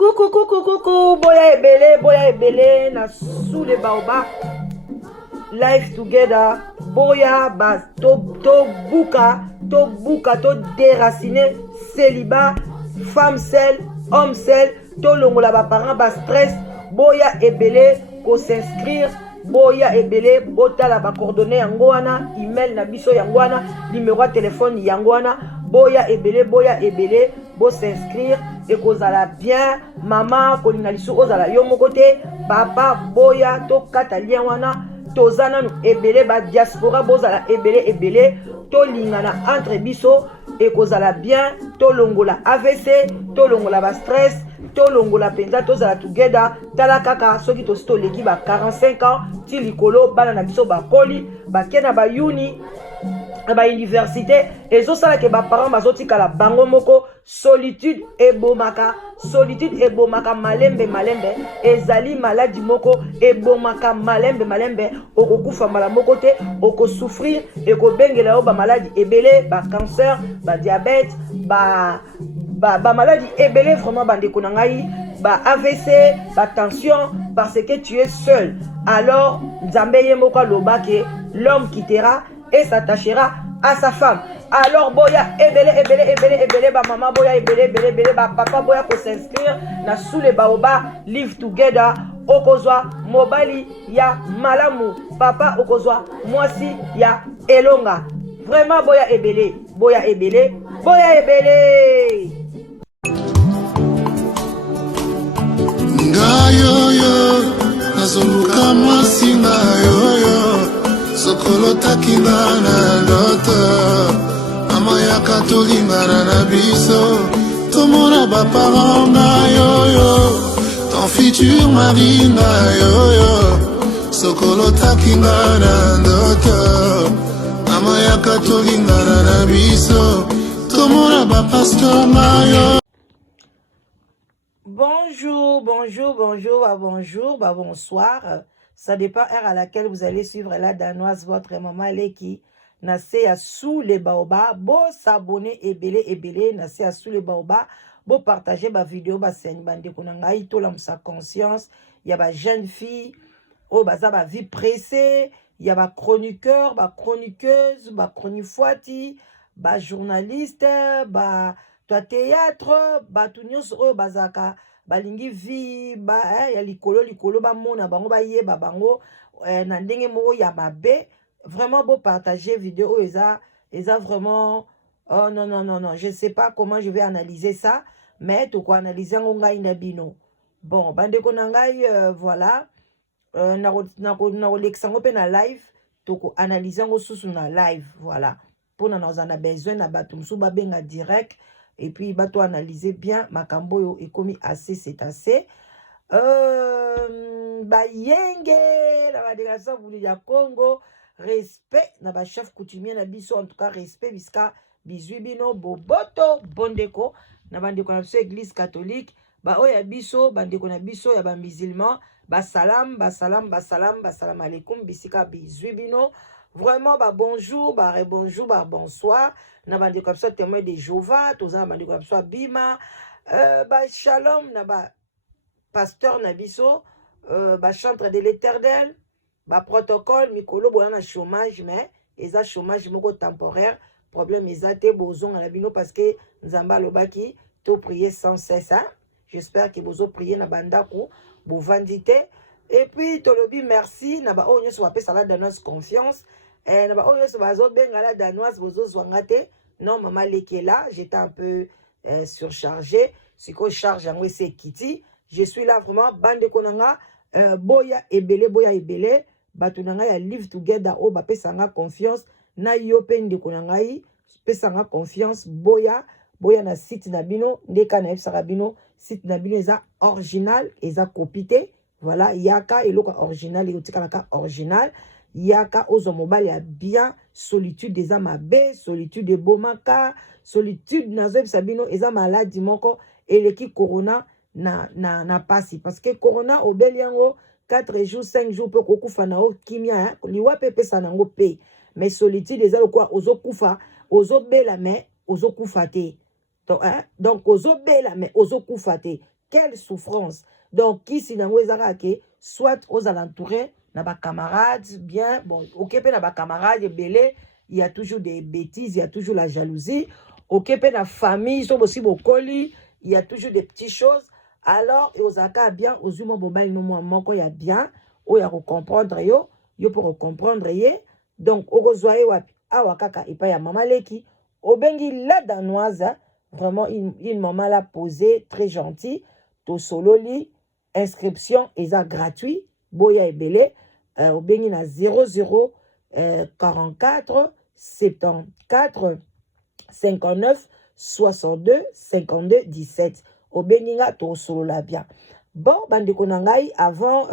Coucou, coucou, coucou, boya ebele, na sous les baobab. Life together, boya, bas, to buka, to déraciner, célibat, femme seule, homme seul, to longola ba parents, ba stress, boya ebele, ko s'inscrire, boya ebele, botala ba coordonnées yangoana, email na biso yangoana, numéro de téléphone yangoana, boya ebele, bo s'inscrire, et kozala bien, maman, kolinga lisu ozala yo moko te, papa, boya, to kata lien wana, tozana nu ebele ba diaspora bozala ebele to lingana entre biso et kozala bien to longola AVC to longola ba stress to longola penza tozala together tala kaka soki to sto leki ba 45 ans ti likolo bana na biso ba koli ba kena ba uni ba université ezosala ke ba parents bazotikala bango moko solitude ebomaka malembe ezali maladie moko ebomaka malembe okokufa mbala moko te okosouffrir ekobengela yo ba maladie ebele ba cancer ba diabète ba maladie ebele vraiment bandeko na ngai ba AVC ba tension parce que tu es seul. Alors nzambe ye moko aloba ke l'homme quittera et s'attachera à sa femme. Alors boya ebele ba maman boya ebele ba papa boya ko s'inscrire na sous les baobab live together okozwa mobali ya malamu papa okozwa mwasi ya elonga. Vraiment boya ebele ngayoyo nazoluka mwasi ngayoyo sokolo takinga na ndoto mama yaka tolingana na biso tomona baparent na yoyo ton futur mari na yoyo sokolo takinga na ndoto mama yaka tolingana na biso tomona bapasteur na yoyo. Bonjour, bonsoir. Ça dépend heure à laquelle vous allez suivre la danoise, votre maman Leki. Nassé à sous les baobab. Bon s'abonner ebele. Nassé à sous les baobab. Bon partager ma vidéo. Bah c'est une bande konangai. Tout l'homme sa conscience. Il y a ma jeune fille. Oh bah ça ma vie pressée. Il y a ma chroniqueur, ma chroniqueuse, ma chronifuati, ma journaliste, bah toi théâtre, bah tout nyos oh bah zaka. Balingi vi ba ya likolo ba mona bango ba ye ba bango na ndenge moko ya mabe vraiment beau partager vidéo eza vraiment oh non je sais pas comment je vais analyser ça mais to ko analyser ngai na bino bon bande ko ngai voilà na leksango pe na live to ko analyser ngo susu na live voilà pour na a besoin na batumsu ba benga direct. Et puis, bah, toi, analyser bien. Makambo yo ekomi assez, c'est assez. Bah, yenge, la fédération ya Congo. Respect, na ba chef coutumier na biso. En tout cas, respect, biska, bizui bino, boboto, bondeko. Na bandeko na biso, église catholique. Bah, oya biso, bandeko na biso, ya ba musulman. Bah, salam alaikum, bisika, bizui bino. Vraiment, bah, bonjour, bah, rebonjour, bah, bonsoir. Na bandi comme ça témoin de Jéhovah, tous en bandi comme ça bima, bah, shalom, na ba pasteur na biso, bah, chantre de l'éternel, bah, protocole, mikolo, bon, na chômage, mais, eza chômage, moko temporaire, problème, ezate, bozon, à la bino, parce que, nzamba lobaki, to prier sans cesse, hein. J'espère que bozo prier na bandako, bo vandité, et puis, tolobi, merci, na ba, oh, nyos wape, ça la donne confiance. La danoise non maman Leki là j'étais un peu surchargé c'est qu'on charge en c'est Kitty je suis là vraiment bande konanga boya ebele batunanga ya live together o ba pesanga confiance na yo pe ndeko nangai pesanga confiance boya na site na bino ndeka na ebsaka bino site na bino eza original eza copité voilà yaka eloko original eotikalaka original yaka ozo mobile ya bien solitude eza mabe solitude ebomaka solitude nazo ebisabino eza maladie moko eleki corona na pasi parce que corona obeli yango 4 jours 5 jours pe kokufa na o kimia liwa pe pesa nango pe mais solitude eza lokwa ozokufa ozobela mais ozokufa te donc ozobela mais ozokufa te quelle souffrance. Donc, qui si nango ezaka ke, soit aux alentours, na ba camarades, bien, bon, ok, pe na ba camarades, belé, il y a toujours des bêtises, il y a toujours la jalousie. Ok, pe na famille, sont aussi bokoli, il y a toujours des petites choses. Alors, et aux aka bien, aux humains mobile, non moins, moko ya bien, ou ya comprendre yo pour comprendre ye. Donc, ogozoye wapi, awa kaka, et pas ya maman leki, obengi la danoise, vraiment une maman là posée, très gentille, to sololi, inscription, eza gratuit, boya ebele, obengi na 00 44 74 59 62 52 17. Obeninga to solo la bien. Bon, bandeko nangai, avant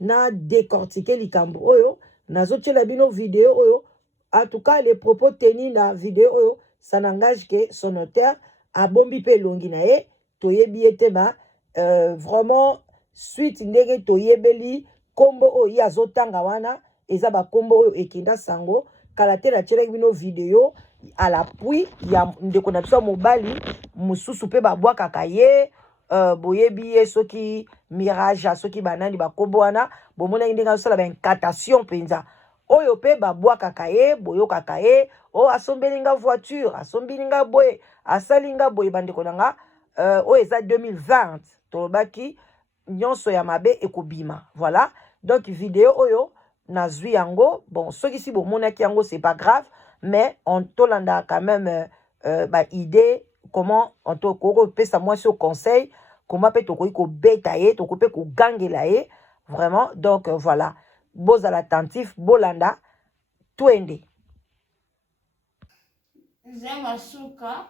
na décortiquer likambo oyo, nazo tchela bino vidéo oyo. En tout cas, les propos tenus dans la vidéo oyo, ça n'engage que son auteur a bombi pe longi na ye, toyebi etema, vraiment, suite ndenge toyebeli, kombo oyo yazotanga wana, eza ba kombo oyo ekinda sango, kalate na tchela bino vidéo, à l'appui ya ndeko na biso mobali mususu pe babwa kakaye boyebi ye soki mirage soki banani bakombo wana bomona ndenge sala ba incantation penza oyo pe babwa kakaye boyo kakaye o asombelinga voiture asombelinga boye asalinga boye bandeko nanga o eza 2020 tolobaki nyonso ya mabe ekobima. Voilà, donc vidéo oyo nazwi yango bon soki si bomonaki yango c'est pas grave, mais on tolanda quand même bah, idée comment on to pesa moi ce conseil comment peut to ko beta ye to ko pe ko gangela ye vraiment. Donc voilà, boza l'attentif bolanda twende Zema suka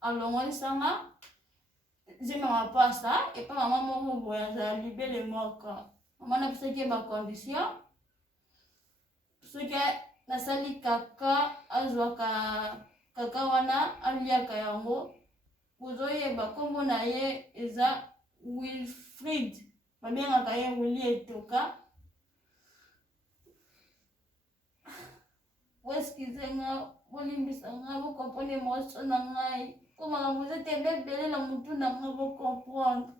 alongoli sanga zema mapasa et pas maman mo boya libele moka maman na pesa ke ba condition soki nasali kaka azwaka kaka wana aliaka yango kozoyeba kombo na ye eza Wilfried babengaka ye Willy Etoka. Weskize nga bolimbisa nga bokomprendre émotion na ngai ko makambo eza te ebebele na mutu na nga bocomprendre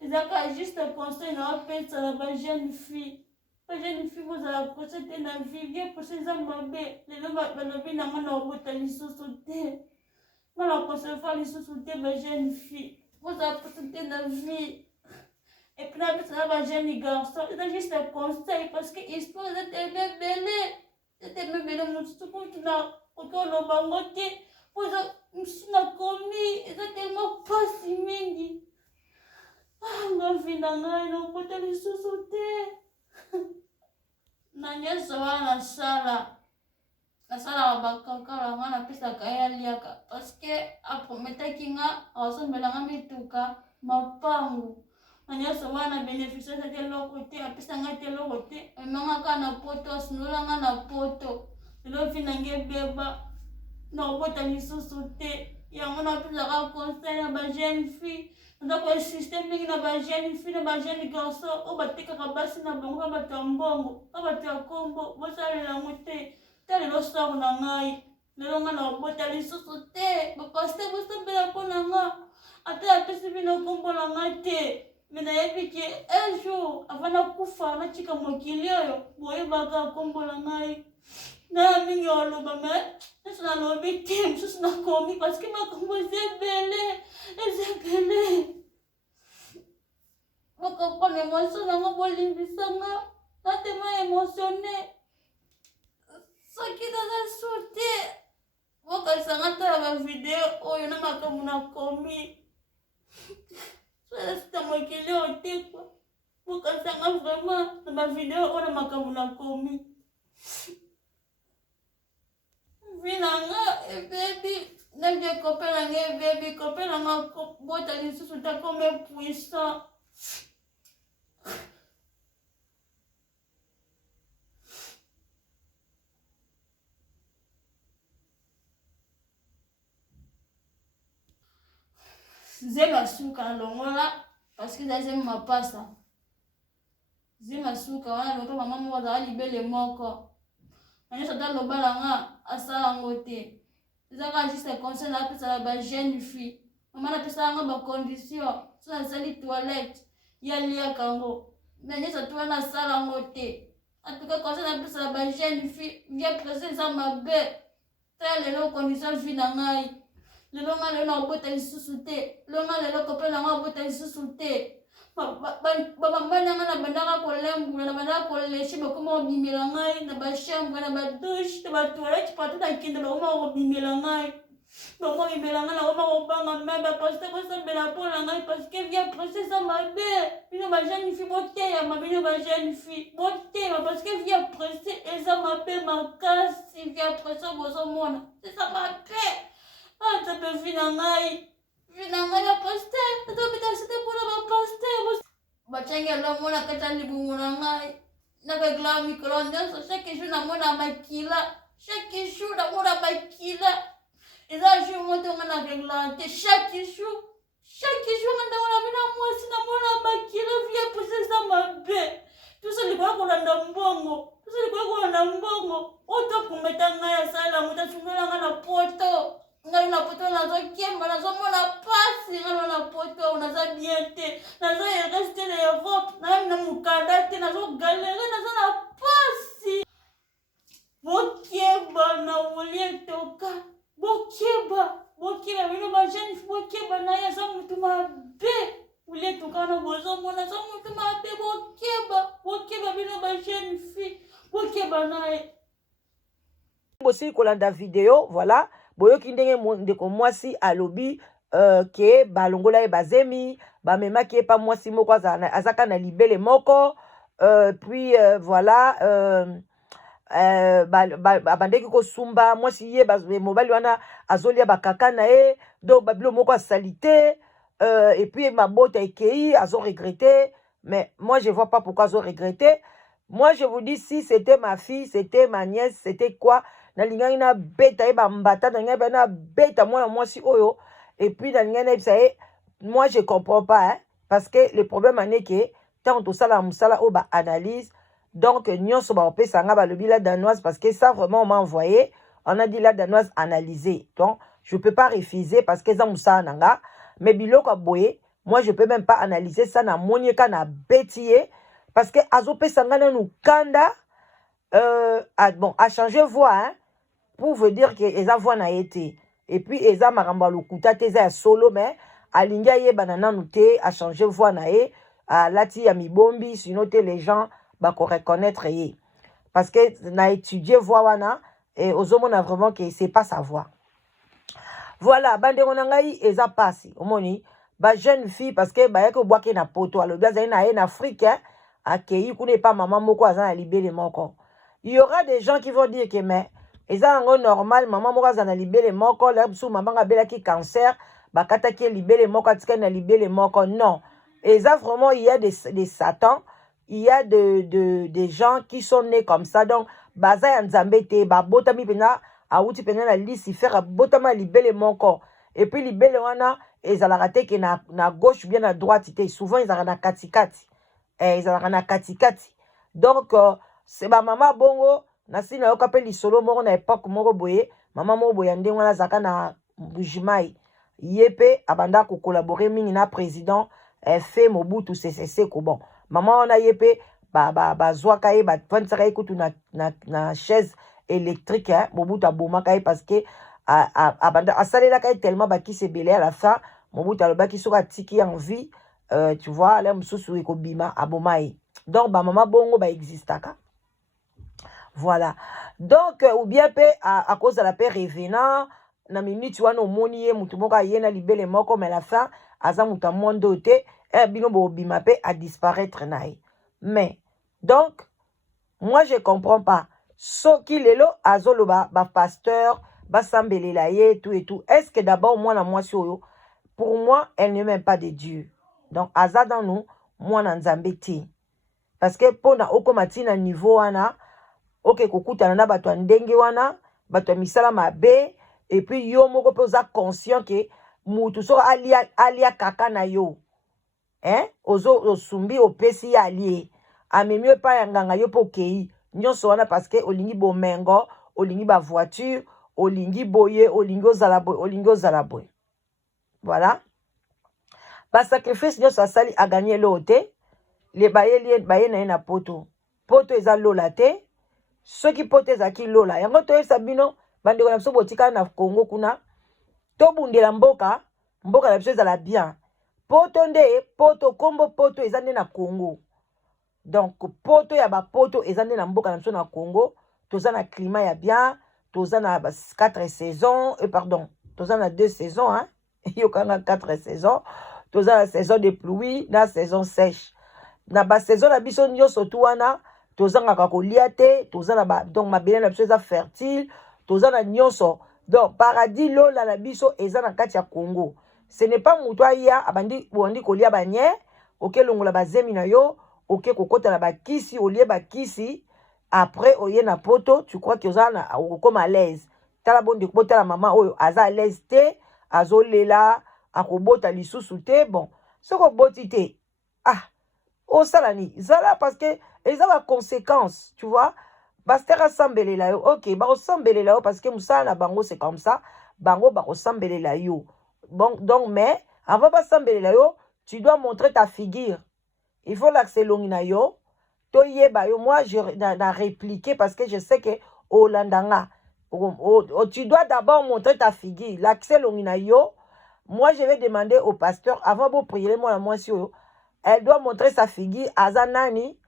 ezaka juste conseil na bapesa na bajeune fille. Pas jeune fille vous allez procéder dans la vie, bien procéder dans ma bé. Les gens vont na ngana obota lisusu te. Ngana conserver lisusu te ba jeune fille. Vous allez procéder dans la vie. Et puis là ça va jeune garçon, c'est juste un conseil parce que histoire de te bébé. C'était bébé mon tout pour na auto no bangote. Vous na komi, c'est tellement pas si mingi. Ah, ma vie na ngai no obota lisusu te. Na nyesa wana nasala bakakala nga napesaka ye aliaka paske aprometaki nga awasombelanga mituka mapangu. Na nyesa wana beneficiaka te eloko te apesanga te eloko te emangaka na poto asunolanga na poto lelo mfi nange ebeba na kobota lisusu te. Yango napesaka conseil na bajeune fille ndako ya système mingi na bajeune fille na bajeune garçon oyo batekaka basi na bango ka bato ya mbongo ka bato ya kombo bosalela yango te. Ta lelo sor na ngai lelo nga na kobota lisusu te bapaster bosambela mpo na nga ata apesi bino kombo na nga te. Me nayebi ke un jour avant nakufa natika mokili oyo boyebaka kombo na ngai na mingi oloba me nyonso nalobi te mosusu nakomi parceke makambo eza ebele bokopona émotion nango bolimbisanga natema émotionné soki naza su te bokalisanga tala bavideo oyo na makambo nakomi sita mokili oyo te kwa bokalisanga vraiment na bavideo oyo na makambo nakomi vinanga ebebi nabie kope nanga ebebi kope nanga bota lisusu ta comme puissant. Zema suka longola parce que zema mapasa zema suka wana loto mama mo za libele moko anya sota lobala nga asala ngote ezaka juste conseil na pesa ba jeune fille Mama na pesa nga ba condition. So na sali toilette. Ya lia kango. Mais nyesa tu na sala ngote. En tout cas quand ça na pesa ba jeune fille, via presser ça ma be. Telle les conditions vie na ngai. Le longa le na bota isusu te. Longa le ko na nga bota isusu te. Mama na nga na bandaka ko lembu na bandaka ko leshi ba kuma bimela ngai na ba chambre na ba douche na ba toilette partout na kinde ba kuma ko bimela ngai. Donc moi bimela ngai na ko banga memba parce que ça bela pour la ngai parce que vient presser ça ma be. Bino ba jeune fille botte ya ma bino ba jeune fille botte parce que vient presser et ça ma be ma casse vient presser bozo mona. C'est ça ma paix. Ah ça peut finir ngai. Vinanganya pasteur, atau beta sete pura ba pasteur. Bachangia lo mona kata libunguna ngai. Na ba gla microonde so chaque jour na mona makila. Chaque jour na mona makila. Eza jour moto ngana gla te chaque jour. Chaque jour ngana mona bina mwasi na mona makila via poser ça mabe. Tout ça li kwa kuna ndambongo. Tout ça li kwa kuna ndambongo. Oto kumeta ngai sala muta sunula ngana poto. Ngai na poto na zo kemba na zo mona pasi ngai na poto na za biente na zo reste de Europe na mukanda te na zo galere na zo na pasi bokeba na ulie toka bokeba bino ba jeune bokeba na ya za mutu mabe ulie toka na bozo mona za mutu mabe bokeba bino ba jeune fille bokeba na aussi kolanda vidéo voilà boyoki ndenge ndeko mwasi alobi ke balongola ye bazemi bamemaki ye pa mwasi moko azaka na libele moko puis voilà abandeki kosumba mwasi ye mobali wana azolia bakaka na ye donc babilo moko asali te et puis mabota ekei azo regretter mais moi je vois pas pourquoi azo regretter. Moi je vous dis si c'était ma fille, c'était ma nièce, c'était quoi na lingani na beta eba mbata na ngaba na beta moi mwasi oyo et puis na lingani ebisa moi je comprends pas hein, parce que le problème en est que tant tout ça la musala o ba analyse donc nyonso ba opesa nga ba lobi la danoise parce que ça vraiment on m'a envoyé on a dit la danoise analysée donc je peux pas refuser parce que ça musala nanga mais biloko boye moi je peux même pas analyser ça na monieka na betier parce que azo pesa nga na nukanda bon a changé voix hein pour vous dire que eza voix na été et puis eza maramba lokuta te eza solo mais alinga ye banana nouté a changé voix na ye a lati ya mibombi sinon te les gens ba ko reconnaître ye parce que na étudié voix wana et ozomona vraiment que c'est pas sa voix. Voilà bandeko na ngai eza pasi omoni ba jeune fille parce que ba yako boake na poto alobi azali na ye na Afrique hein akei kune pas maman moko azana libele moko. Il y aura des gens qui vont dire que mais eza ngo normal maman moko azana libele moko la biso maman ngabela ki cancer bakata ki libele moko atika na libele moko non. Eza vraiment il y a des satans, il y a des gens qui sont nés comme ça donc baza ya nzambe te ba botami pena auti pena na Lucifer botama libele moko et puis libele wana ezalaka te ke na gauche bien à droite te souvent ezalaka na katikati ezalaka na katikati donc c'est ba mama bongo na sina yoka pe lisolo moko na époque moko boye mama moko boye ndenge wana zaka na Bujimai yepe abanda ko collaborer mingi na président fait Mobutu CCC ko bon mama wana yepe ba zwaka ye ba twantsaka ekutu na chaise électrique hein Mobutu abomaka parce que abanda asalela ka tellement ba ki se belé à la fin Mobutu alobaki soka tiki en vie tu vois là mususu ekobima abomai donc ba mama bongo ba existaka. Voilà. Donc, ou bien à cause de la paix revenant, na minute wana omoni ye mutu moko ayena libele moko mais la fin aza mutu mondo te bino bo bima pe à disparaître nae. Mais donc moi je comprends pas soki lelo azoloba ba pasteur ba sambelela ye tout et tout. Est-ce que d'abord moi na mwasi oyo pour moi elle n'est même pas de Dieu. Donc aza dans nous moi na nzambe te. Parce que pona okomati na niveau wana ok kokutana na bato ndenge wana bato misala mabe et puis yo moko pe oza conscient que mutu so alia kaka na yo hein ozo osumbi opesi ya alie amemi pa yanganga yo po kei nyonso wana parce que olingi bomengo olingi ba voiture olingi boye olingi ozala boye Voilà. Ba sacrifice nyonso asali a gagné lote. Les baye na poto. Poto eza lola te. Ceux qui poto ezaki lola. Yango to sabino bandeko na biso botika na Congo kuna. To bundela mboka na biso ezala bien. Poto nde poto kombo poto eza nde na Congo. Donc poto ya ba poto eza nde na mboka na biso na Congo. Toza na climat ya bien. Toza na 4 saisons. Pardon. Toza na 2 saisons. Hein? Yokanga 4 saisons. Toza la saison de pluie, la saison sèche. Na ba saison na biso nyonso tu wana, toza ngaka kolia te, toza na ba donc mabele na biso eza fertile, toza na nyonso. Donc paradis lola na biso eza na kati ya Congo. Ce n'est pas mutu aya abandi bondi kolia banye, oke longola bazemi na yo, oke kokota na bakisi, olie bakisi, après oye na poto, tu crois que oza na comme à l'aise. Tala bondi kobota la maman oyo aza à l'aise te, azolela akobota lisusu te bon soko boti te au salani zala parce que ils ont la conséquence tu vois bastera sambelela yo OK ba sambelela yo parce que musala bango c'est comme ça bango ba sambelela yo bon donc mais avant ba sambelela yo tu dois montrer ta figure il faut l'accès longi na yo to yeba yo moi je na répliquer parce que je sais que olandanga tu dois d'abord montrer ta figure l'accès longi na yo. Moi, je vais demander au pasteur, avant de prier, moi, elle doit montrer sa figure. Azanani,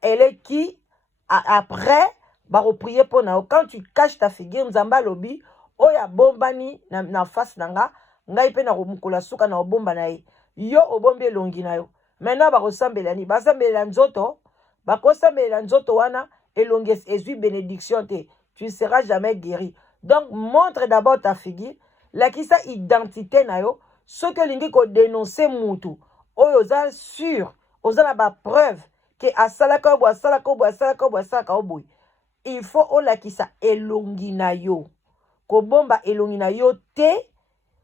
elle est qui? Après, va prier pour nous. Quand tu caches ta figure, Nzamba lobi, oya bombani na face nanga, ngai pe na romukola suka na bomba na ye. Yo obombe longi na yo. Maintenant, ba resembelani, ba sembela nzoto, ba kosembela nzoto wana, elongi ezui bénédiction te. Tu ne seras jamais guéri. Donc, montre d'abord ta figure. La kisa identité na yo, ce que lingi ko dénoncer mutu. Oyo za sûr, oza na ba preuve que asalaka obo asalaka obo. Il faut o la kisa elongi na yo. Ko bomba elongi na yo te,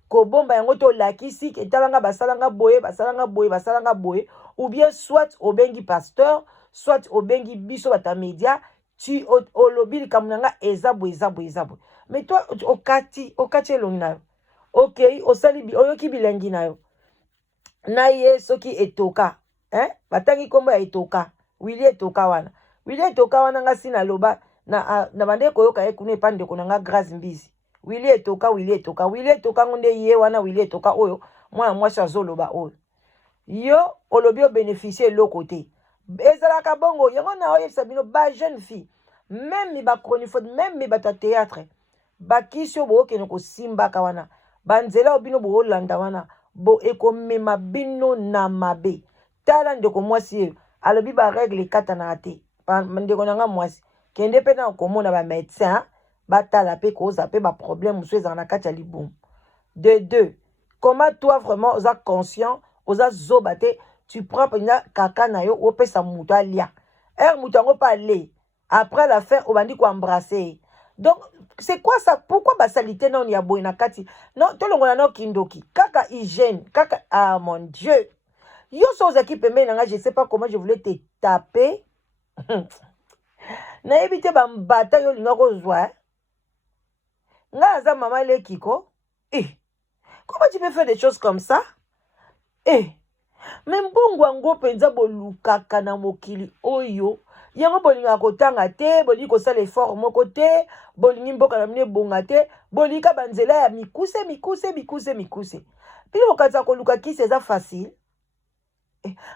ko bomba yango to la kisi ke talanga basalanga boye ou bien soit obengi pasteur, soit obengi biso bata media, tu olobili kamunanga ezabo. Mais toi, okati elongi na yo. Ok, osali oyoki bilengi na yo. Na ye soki etoka. Batangi kombo ya etoka. Wili etoka wana. Wili etoka wana nga sina loba. Na bande koyoka ye kune pande konanga Grace Mbizi. Wili etoka. Wili etoka ngonde ye wana wili etoka oyo. Mwana mwasi azoloba oyo. Yo, olobi o bénéficier l'autre côté. Ezalaka bongo. Yango na oyo sabino ba jeune fille. Même mi ba chroniphone, même mi ba théâtre. Bakisio bo ke noko simba kawana. Banzela obino bo olanda wana. Bo ekomema bino na mabe. Tala ndeko mwasi alobi ba règle kata na ate. Ndeko nanga mwasi. Kende pe na komona ba médecin, ba tala pe koza pe ba problème musu ezana kati ya libum. De deux, comment toi vraiment oza conscient, oza zobate, tu prends pena kaka na yo opesa mutu alia. Mutu ngo pa le. Après la fin, on va dire qu'on embrasser. Donc, c'est quoi ça? Pourquoi basalité non y a boy na kati? Non, tout le monde a kindoki. Kaka hygiène, kaka ah mon Dieu. Yo so équipe mais je sais pas comment je voulais te taper. Na éviter ba mbata yo linga ko zwa. Nga za mama le kiko. Comment tu peux faire des choses comme ça? Même bongo ngo penza bolukaka na mokili oyo. Yango bolinga kotanga te, bolingi kosala effort moko te, bolingi mboka na mine bonga te, bolika banzela ya mikuse. Pili okatsa koluka kisi eza facile.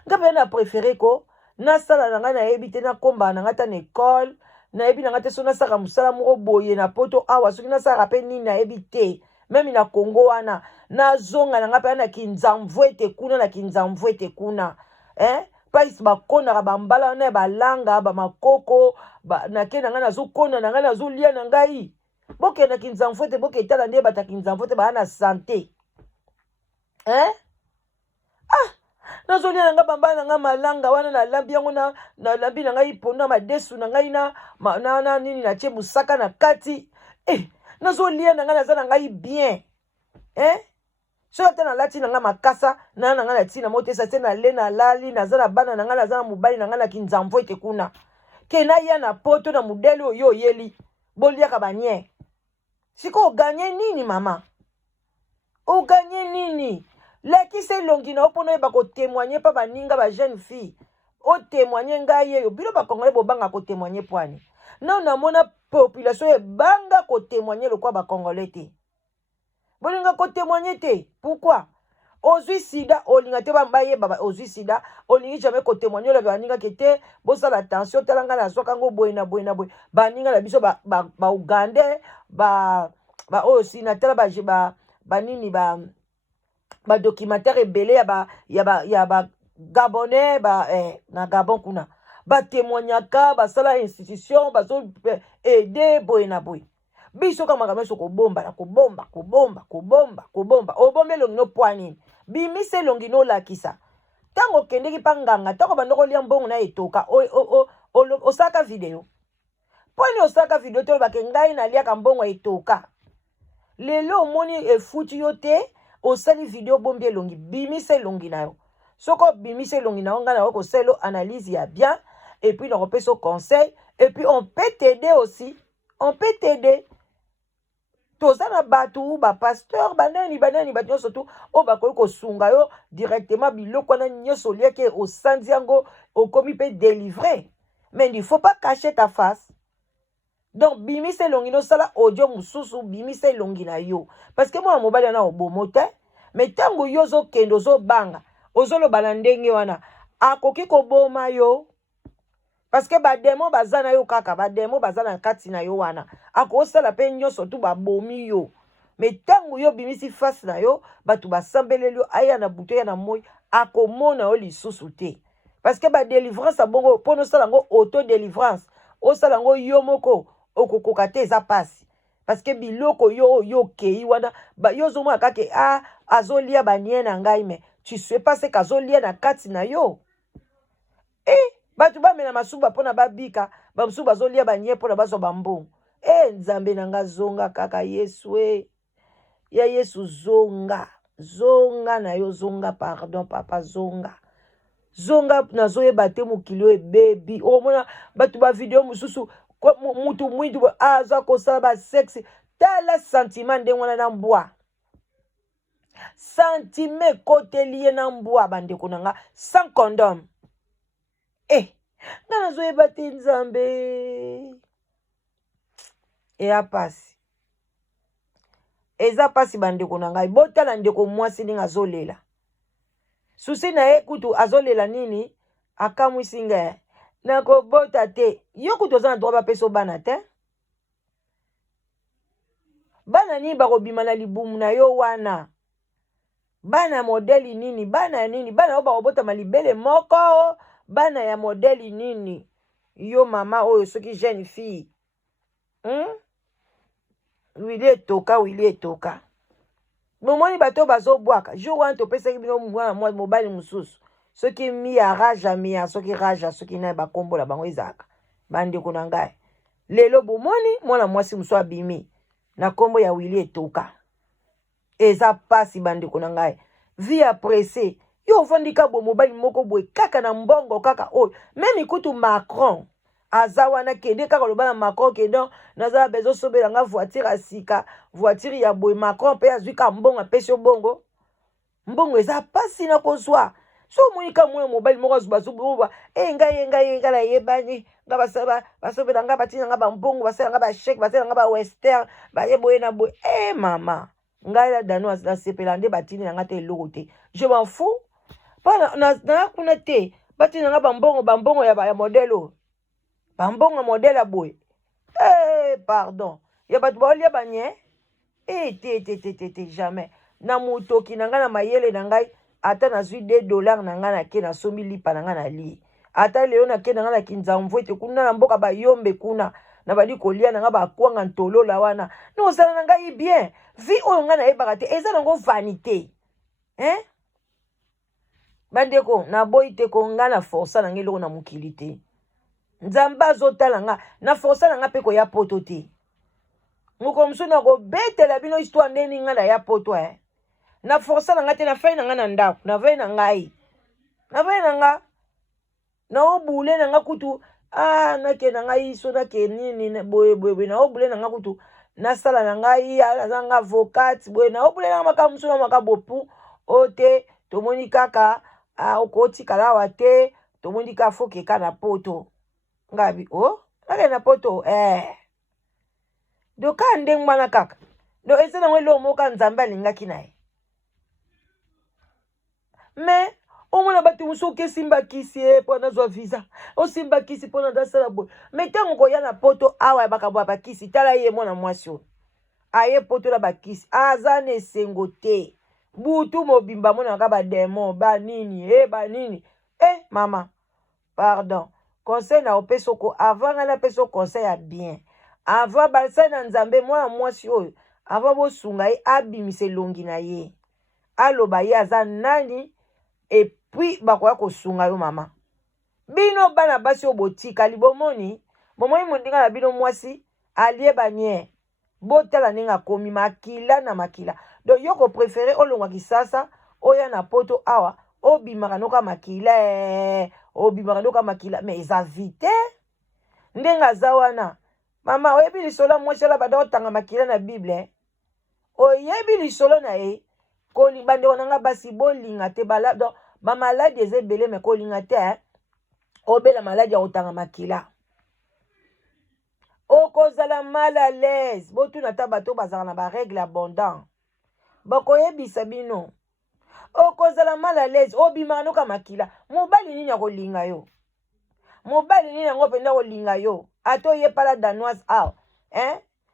Ngabe na préféré ko na sala na nga na ebite na komba na ngata na école, na ebi na ngata so na saka musala moko boye na poto awa soki na saka pe nini na ebite. Même na Congo wana na zonga na ngapa na kinzamvwete kuna. Pais bakona bambala na balanga ba makoko na kena ngana zokona na ngana zolia na ngai boke na kinzamfete boke etala nde bata kinzamfete ba na santé na zolia na nga bambala na nga malanga wana na lambi yango na lambi na ngai pona madesu na ngai na nini na tie musaka na kati na zolia na nga na za na ngai bien so tena lati na nga makasa na nga na tina motesa tena lena lali na zana bana na nga na zana mubali na nga na kinzamvo ete kuna ke na ya na poto na modele oyo yeli bolia ka banye siko gagner nini mama O gagné nini? Lakisa elongi na opona yeba ko témoigner pa baninga ba jeune fille. O témoigner ngaye yo bino ba congolais bobanga ko témoigner poani. Non na mona population e banga ko témoigner le quoi ba congolais te. Bolinga ko témoigner te. Pourquoi? Ozui sida olinga te bambaye baba ozui sida olingi jamais ko témoigner le baninga kete bosa la tension telanga na soka ngo boyina baninga na biso ba Ugandais ba osi na tela ba nini ba documentaire ebele ya ba Gabonais na Gabon kuna ba témoignaka ba sala institution ba so aider boyina biso kama kama so ko bomba obombe longi no poani bimise longi no lakisa tango kendeki panganga tango bandoko lia mbongo na etoka osaka video poni osaka video to ba kengai na lia kambongo etoka lelo moni efuti yo te osali video bombe longi bimise longi na yo soko bimise longi na nga na ko selo analyse ya bien et puis on peut se conseil et puis on peut t'aider aussi tozana batu ba pasteur banani batu surtout o ba ko sunga yo directement biloko na nyoso lieke au sandiango au komi peut délivrer mais il faut pas cacher ta face donc bimise longi no sala audio mususu bimise longi na yo parce que moi mobali na obomote mais tango yo zo kendo zo banga ozolo balandenge wana akoki ko boma yo parce que ba demo bazana yo kaka ba demo bazana kati na yo wana akosala pe nyoso tu ba bomi yo mais tango yo bimisi face na yo batu basambeleli yo aya na buto ya na moi akomona yo lisusu te parce que ba délivrance abongo pono sala ngo auto délivrance o sala ngo yo moko okokoka te eza pasi parce que biloko yo kei wana ba yo zo mwa kake azolia banie na ngai mais tu sais pas ce kazolia na kati na yo batu bamela masuba pona babika bamsuba zolia banye pona bazo bambongo nzambe nanga zonga kaka Yesu ya Yesu zonga na yo zonga pardon papa zonga na zoyeba te mokili ebebi omona batu ba video mususu mutu mwindu aza kosala ba sexe tala sentiment ndenge wana na mbwa sentiment kotelie na mbwa bandeko nanga sans condom ngana zoyeba te nzambe eza pasi bandeko na ngai botala ndeko mwasi ndenge azolela susi na ye kutu azolela nini akamwisi ngai nakobota te yo kutu oza na droit bapesa bana te bana nini bakobima na libumu na yo wana bana modeli nini bana oyo bakobotama libele moko bana ya modeli nini yo mama oyo soki jeune fille wili etoka momoni bato bazobwaka jour wana topesaki bino mwana mobali mosusu soki mia raja soki na bakombola bango ezaka bandeko na ngai lelo bomoni mwana mwasi mosusu abimi na kombo ya wili etoka eza pasi bandeko na ngai vie apressé yo ofandika bo mobali moko boye kaka na mbongo kaka oyo meme ikutu Macron aza wana kende kaka loba na Macron kendo naza bezo sobela nga voiture asika voiture ya boye Macron pe azwika mbongo apesi bongo mbongo eza pasi na kozwa so monika mwe mobali moko azuba ngai la yebani nga basobela nga batina nga bambongo basela nga ba chèque basela nga ba western baye boye na boye mama ngai la dano asepela nde batini na nga te eloko te je m'en fous na kuna te batina nga bambongo ya modelo bambongo modèle boy pardon ya batu baolia banye te jamais na mutoki na nga na mayele na ngai ata nazwi $2 na nga na ke na sombi lipa na nga na li ata lelo na ke na nga na kinzamvu ete kuna na mboka bayombe kuna na bali kolia na nga bakwanga ntolola wana no osala na ngai bien vi oyo nga na yebaka te eza nango vanité bandeko na boyi te ko nga na forsa na ngai eloko na mokili te nzambe azotala nga na forsa na nga mpe koya poto te moko mosusu na kobetela bino histoire ndeni nga na ya poto na forsa na nga te na fai na nga na ndako na vai na ngai na vai na nga na obule na nga kutu nake na ngai so nake nini boye na obule na nga kutu nasala na ngai nazanga avocate boye na obulela makambo suna makambo pu ote tomoni kaka okotikala awa te tomoni ka fokeka na poto ngabi nake na poto doka ndenge mwana kaka do eza nango elo moka nzambe alingaki na ye me omona bato mosusu okesimbakisi ye mpo nazwa visa osimbakisi mpo na dasala boye me ntango koya na poto awa ya makambo ya bakisi tala ye mwana mwasi oyo aye poto na bakisi aza na esengo te butu mobimba monaka bademo banini banini mama pardon conseil na opesa oko avant nga napesa conseil ya bien avant basali na nzambe mwana mwasi oyo avant bosunga ye abimisa elongi na ye aloba ye aza nani epuis bakoya kosunga yo mama bino bana basi oyo botikali bomoni mondinga na bino mwasi aliebani ye botala ndenge akomi makila na makila donc yo koprefere olongwa kisasa oya na poto awa obimaka noka makila obimaka noka makila me eza vite ndenge aza wana mama oyebi lisolo mwasi ala bada otanga makila na bible oyebi lisolo na ye kolibandeko nanga basi bolinga te donc bamaladi eza ebele me kolinga te obela maladi ya kotanga makila okozala mal à l'aise botuna ta bato bazala na barègle abondant bakoyebisa bino okozala mal à l'aise obimaka noka makila mobali nini akolinga yo mobali nini yango mpenza kolinga yo ata oyepala danoise awa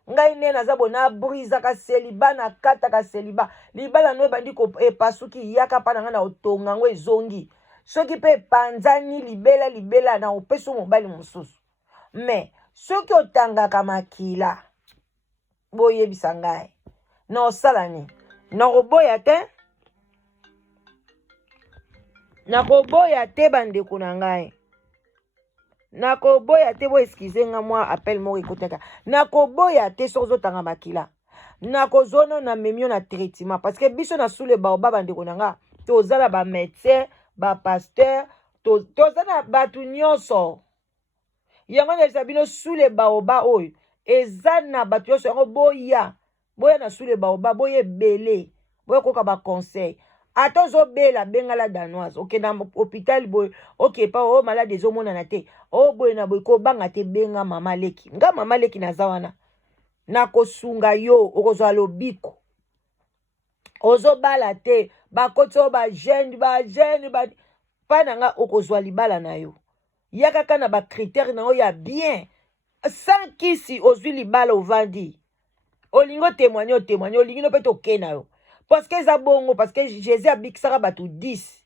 ngai nde naza bona abrisaka seliba na kataka seliba libala no ebandi epasuki yaka mpa na ngai na otonga yango ezongi soki mpe epanzani libela na opesa mobali mosusu me soki otangaka makila boyebisa ngai na osala nini nakoboya te bandeko na ngai nakoboya te bo excuse nga mwa appel moko ekotaka nakoboya te soki ozotanga makila nakozona na memio na traitement parce que biso na sule baoba bandeko na nga toza na bamédecin bapasteur toza na bato nyonso yango nelisa bino sule baoba oyo eza na bato nyonso yango boya na sule baoba boya ebele boya koka baconseil ata ozobela bengala danoise okenda hôpital boye okepa malade ezomonana te boye na boye kobanga te benga mama leki nga mama leki naza wana nakosunga yo okozwa lobiko ozobala te bakoti oyo bagene pa na nga okozwa libala na yo ya kaka na bakritere na yo ya bien sans kisi ozwi libala ovandi olingi otémoigne olingi no mpe toke na yo parce que eza bongo parce que Jésus abikisaka bato 10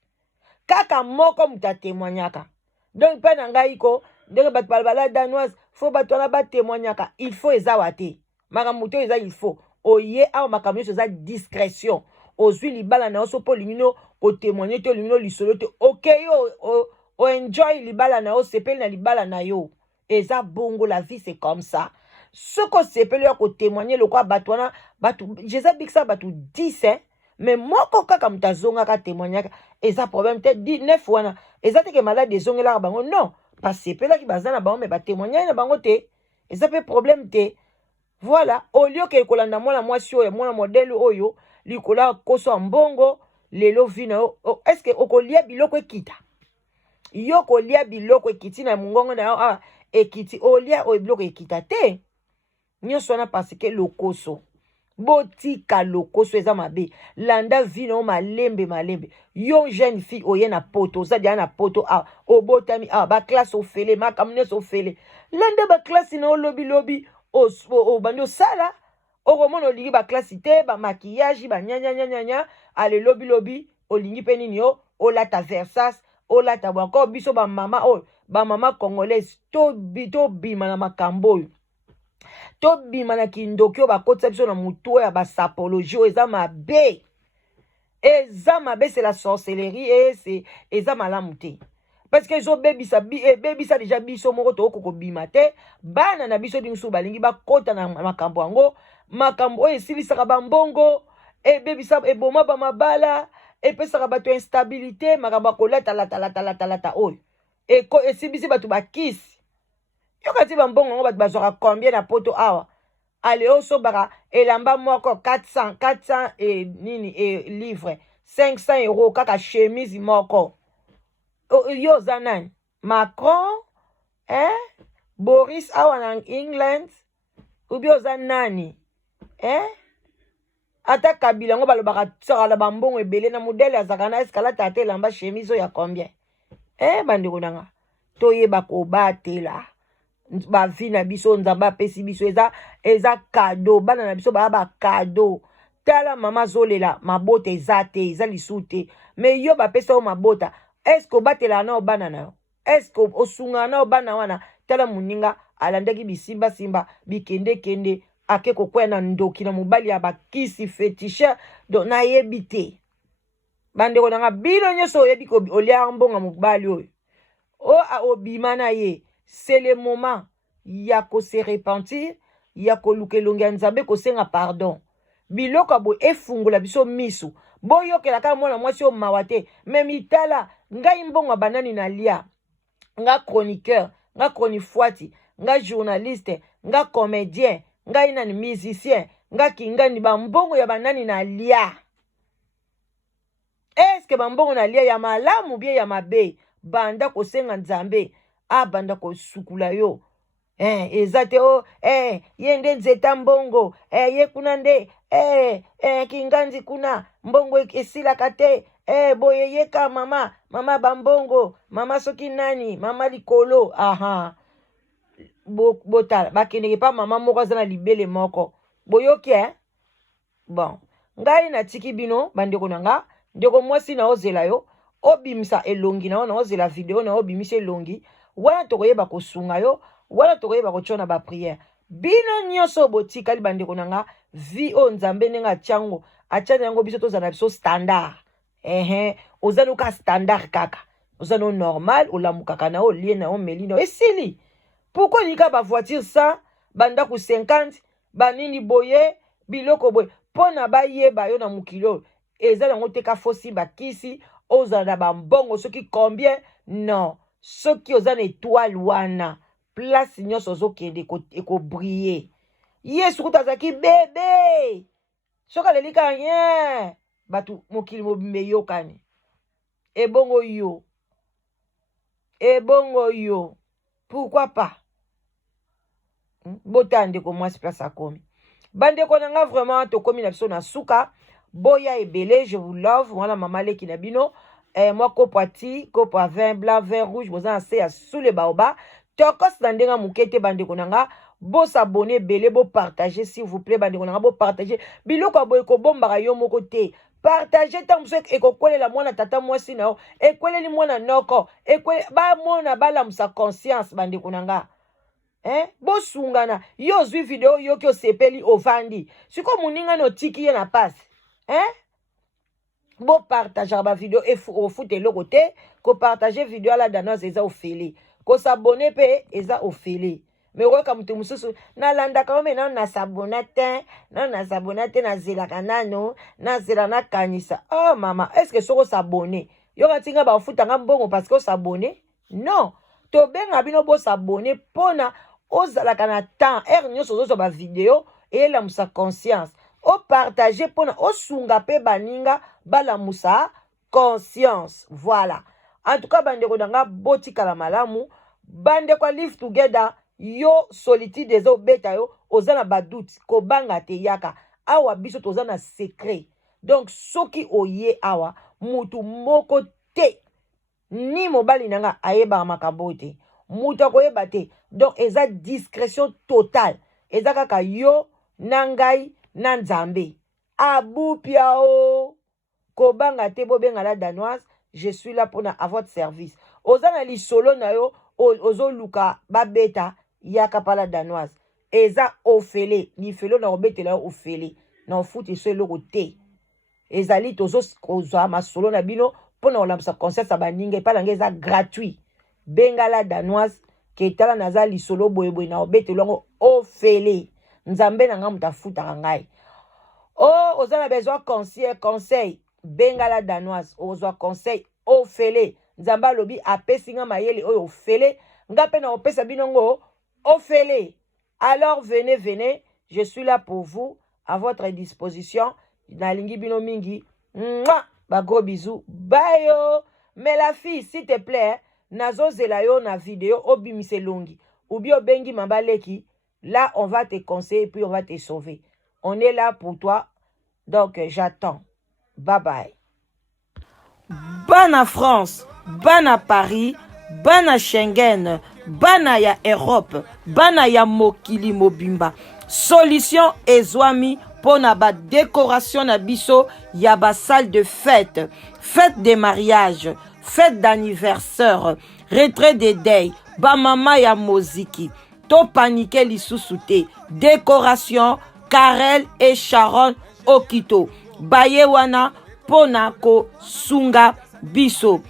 kaka moko mutu atémoignaka donc mpe na ngai ko ndenge bato balabala danoise fo bato wana batémoignaka il faut eza wa te makambo to eza il faut oye awa makambo nyonso eza discrétion ozwi libala na yo so mpo olingi no kotémoigne te olingi no lisolo te okei oenjoy libala na yo osepeli na libala na yo eza bongo la vie c'est comme ça soko sepeli ya kotémoigne lokwa bato wana bato Jésus abikisa bato 10 mais moko kaka mutu azongaka témoignaka eza problème te 9 wana eza teke malade ezongelaka bango non basepelaki baza na bango me batémoignage na bango te eza pe problème te voilà olioke kolanda mwana mwasi oyo mwana modele oyo likola koso ya mbongo lelo vi na yo est-ce que okolia biloko ekita yo kolia biloko ekiti na mongongo na yo ekiti olia oyo biloko ekita te nyonso wana parce que lokoso botika lokoso eza mabe landa vi na yo malembe yo jeune fille oye na poto oza dia na poto obotami baklasse ofele makambo nyonso ofele landa baklasse na yo lobi obandi osala okomona olingi baklasse te bamaquillage banyanyanyanya ale lobi olingi mpe nini yo olata versas olata bwako biso bamama oyo bamama congolaise tobima na makambo oyo tobima na kindoki oyo bakotisa biso na mutu oyo ya basapologie oyo eza mabe c'est la sorcellerie eza malamu te parce que ezobebisa deja biso moko toko kobima te bana na biso dingisu balingi bakota na makambo yango makambo oyo esilisaka bambongo ebebisa eboma bamabala epesaka bato instabilité makambo akolata oyo esibisi bato bakisi yokati bambongo yango bato bazwaka combien na poto awa ale osobaka elamba moko 400 livre 500 euros kaka chemise moko. Yo za nani? Macron, Boris awa na England, ubi oza nani? Ata Kabila ngo balobaka tsaka la bambongo ebele na modele azaka na escalade ate lamba chemise ya combien? Bandeko nanga. Toyeba ko batela. Ba vi na biso nzamba pesi biso eza cadeau. Bana na biso ba cadeau. Tala mama zolela mabota ezate, eza lisute. Mais yo ba pesa o mabota. Est-ce que batela na obana na yo? Est-ce que osunga na obana wana? Tala muninga alandaki bisimba simba bikende ake kokwena ndoki na mobali ya bakisi féticheur do na yebite. Bandeko nanga bino nyoso oyebi ko olia mbonga mobali oyo. Obima na ye. C'est le moment ya ko se repentir, ya ko lukelonga nzambe ko senga pardon. Biloko abo efungula biso misu. Boyo ke la ka mwana mwasi o mawate. Memitala ngai mbonga banani na lia. Nga chroniqueur, nga chronifuati, nga journaliste, nga comédien, nga inani musicien, nga kingani bambongo ya banani na lia. Est-ce que bambongo na lia ya malamu bien ya mabe? Banda ko senga nzambe. Banda ko sukula yo. Ezate yende nzeta mbongo. Ye kuna nde. Kinganzi kuna. Mbongo esila kate. Boye yeka mama. Mama bambongo. Mama soki nani. Mama likolo. Botala. Bakendeke pa mama moko zana libele moko. Boyoki Bon. Ngai na tiki bino. Bandeko nanga. Ndeko mwasi na ozela yo. Obimisa elongi na ozela video na obimisa elongi. Wana tokoyeba kosunga yo. Wana tokoyeba kochona ba prière. Bino nyoso botika li bandeko nanga. Vi o nzambe nenga chango. Achana yango biso tozana biso standard. Ozano ka standard kaka. Ozano normal. Olamukaka na o liye na o melino. Esili. Pourquoi nika ba voiture ça? Banda ku 50. Banini boye. Biloko boye. Pona ba yeba yo na mukilo. Eza nango teka fosi bakisi. Ozana ba mbongo. Soki combien? Non. Soki ozana étoile wana. Place nyonso ozokende eko briller. Yesu kutazaki bébé. Soka lelika rien. Batu mokili mobimbe yokani. Ebongo yo. Ebongo yo. Pourquoi pas? Botande ko mwasi place akomi. Bandeko nanga vraiment to komi na biso na suka. Boya ebele, je vous love. Wana mama leki na bino. Moi kopati, kopa vin blanc, vin rouge, bozan se ya sous le baoba. Tokos nandenga mukete bandeko nanga. Bo s'abonner belé, bo partager s'il vous plaît bandeko nanga, bo partager. Biloko boy ko bombara yo moko te. Partager tant que eko kwele la mwana tata mwasi na o. Ekwele li mwana noko. Ekwele ba mwana bala musa conscience bandeko nanga. Bo sungana. Yo zwi video yo kyo sepeli ovandi. Siko muninga no tiki ye na passe. Bo partager ba video au foot et le côté. Ko partager video à la danoise eza ofele. Ko s'abonner pe eza ofele. Mais ouais comme tu mususu na landa quand même na s'abonate na zela kanano na zela na kanisa. Oh mama, est-ce que soko s'abonner? Yo katinga ba foot nga mbongo parce que s'abonner? Non. To benga bino bo s'abonner pona ozala kana temps nyonso zo ba video et la musa conscience. O partager pona o sunga pe baninga bala musa conscience. Voilà. En tout cas bandeko danga botika la malamu bandeko live together. Yo solitude ezo beta yo ozana badoute ko banga te yaka awa biso tozana secret. Donc soki oye awa mutu moko te ni mobali nanga ayeba makambo te mutu akoyeba te. Donc eza discrétion totale. Eza kaka yo nangai na nzambe abupia o ko banga te bo benga la danoise. Je suis là pour à votre service. Ozana li solo na yo ozo luka babeta yaka pala danoise. Eza ofele. Ni felo na obete la ofele. Na ofuti so eloko te. Ezali tozo kozwa masolo na bino. Pona olamsa concert sa baninga. Pala nge eza gratuit. Bengala danoise. Ketala naza li solo boyeboy na obete longo ofele. Nzambe na nga mutafuta kangai. Oh, ozana besoin conseil. Bengala danoise. Ozwa conseil ofele. Nzamba lobi apesi nga mayele oyo ofele. Nga pe na opesa binongo ofele. Alors venez. Je suis là pour vous, à votre disposition. Nalingi bino mingi. Mouah! Ba gros bisous. Bye yo. Mais la fille, s'il te plaît, nazo zelayo na vidéo obimise longi. Ou bien bengi mabaleki. Là, on va te conseiller puis on va te sauver. On est là pour toi. Donc, j'attends. Bye bye. Bana France, bana Paris, bana Schengen, bana ya Europe, bana ya mokili mobimba. Solution ezwami pona ba décoration na biso ya ba salle de fête, fête des mariages, fête d'anniversaire, retrait des deuils, ba mama ya moziki. To paniquer lisusu te. Décoration Karel et Sharon Okito. Baye wana pona ko sunga biso.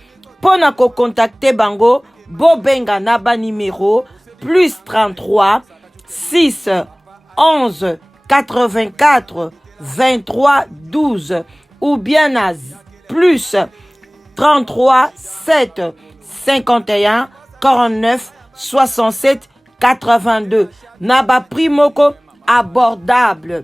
Pona ko contacter bango bobenga na ba numéro plus 33 6 11 84 23 12 ou bien à plus 33 7 51 49 67 82. Naba primoko abordable.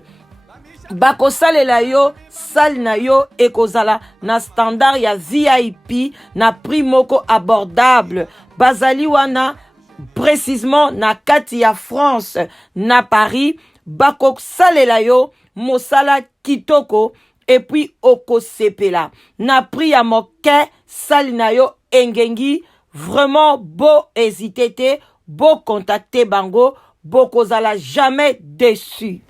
Bako salela yo, sal na yo ekozala na standard ya VIP na primoko abordable. Bazali wana précisément na kati ya France na Paris. Bako salela yo, mosala kitoko et puis oko sepela. Na pri ya moke sal na yo engengi. Vraiment beau hésiter te. Beau contacter bango, bokozala jamais déçu.